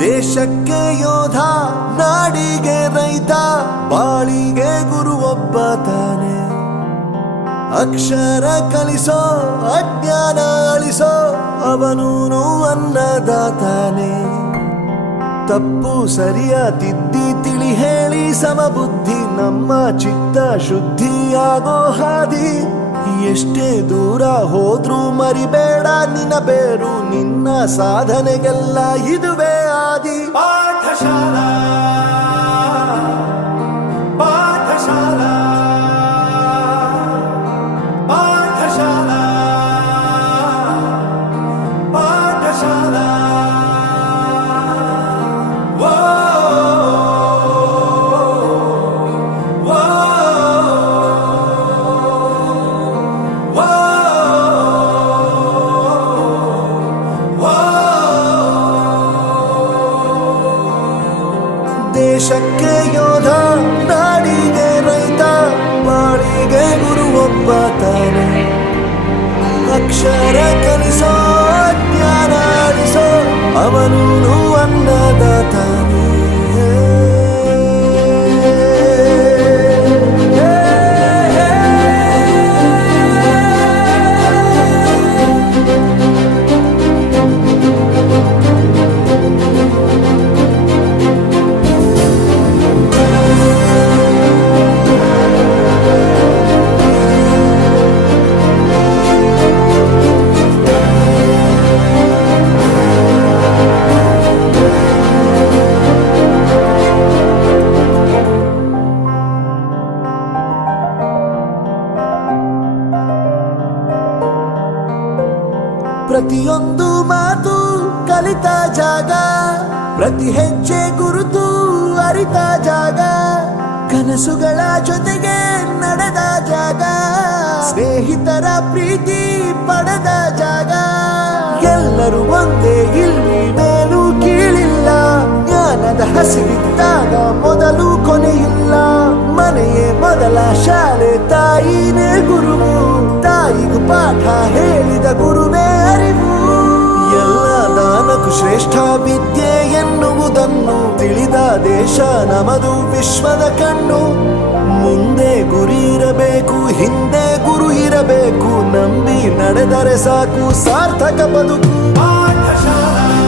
ದೇಶಕ್ಕೆ ಯೋಧ, ನಾಡಿಗೆ ರೈತ, ಬಾಳಿಗೆ ಗುರು ಒಬ್ಬ ತಾನೆ. ಅಕ್ಷರ ಕಲಿಸೋ, ಅಜ್ಞಾನ ಅಳಿಸೋ, ಅವನೂನು ಅನ್ನದಾತಾನೆ. ತಪ್ಪು ಸರಿಯ ತಿದ್ದಿ ತಿಳಿ ಹೇಳಿ ಸಮಬುದ್ಧಿ ನಮ್ಮ ಚಿತ್ತ ಶುದ್ಧಿಯಾಗೋ ಹಾದಿ. ಎಷ್ಟೇ ದೂರ ಹೋದ್ರೂ ಮರಿಬೇಡ ನಿನ್ನ ಬೇರು, ನಿನ್ನ ಸಾಧನೆಗೆಲ್ಲ ಇದುವೇ ಆದಿ. ಪಾಠಶಾಲಾ ಪಾಠಶಾಲಾ ಪಾಠಶಾಲಾ ಪಾಠಶಾಲಾ. ದೇಶಕ್ಕೆ ಯೋಧ, ನಾಡಿಗೆ ರೈತ, ಬಾಳಿಗೆ ಗುರು ಒಬ್ಬ ತಾನೆ. ಅಕ್ಷರ ಕಲಿಸೋ, ಜ್ಞಾನ ಅಳಿಸೋ, ಅವನೂನು ಅನ್ನದಾತಾನೆ. ಪ್ರತಿಯೊಂದು ಮಾತು ಕಲಿತ ಜಾಗ, ಪ್ರತಿ ಹೆಜ್ಜೆ ಗುರುತು ಅರಿತ ಜಾಗ, ಕನಸುಗಳ ಜೊತೆಗೆ ನಡೆದ ಜಾಗ, ಸ್ನೇಹಿತರ ಪ್ರೀತಿ ಪಡೆದ ಜಾಗ. ಎಲ್ಲರೂ ಒಂದೇ, ಇಲ್ಲಿ ಮೇಲೂ ಕೀಳಿಲ್ಲ, ಜ್ಞಾನದ ಹಸಿವಿದ್ದಾಗ ಮೊದಲು ಕೊನೆಯಿಲ್ಲ. ಮನೆಯೇ ಮೊದಲ ಶಾಲೆ, ತಾಯಿನೇ ಗುರುವು, ತಾಯಿಗೂ ಪಾಠ ಹೇಳಿದ ಗುರುವೇ ಅರಿವು. ಎಲ್ಲ ದಾನಕ್ಕೂ ಶ್ರೇಷ್ಠ ವಿದ್ಯೆ ಎನ್ನುವುದನ್ನು ತಿಳಿದ ದೇಶ ನಮದು, ವಿಶ್ವದ ಕಣ್ಣು. ಮುಂದೆ ಗುರಿ ಇರಬೇಕು, ಹಿಂದೆ ಗುರು ಇರಬೇಕು, ನಂಬಿ ನಡೆದರೆ ಸಾಕು ಸಾರ್ಥಕ ಬದುಕು. ಪಾಠಶಾಲಾ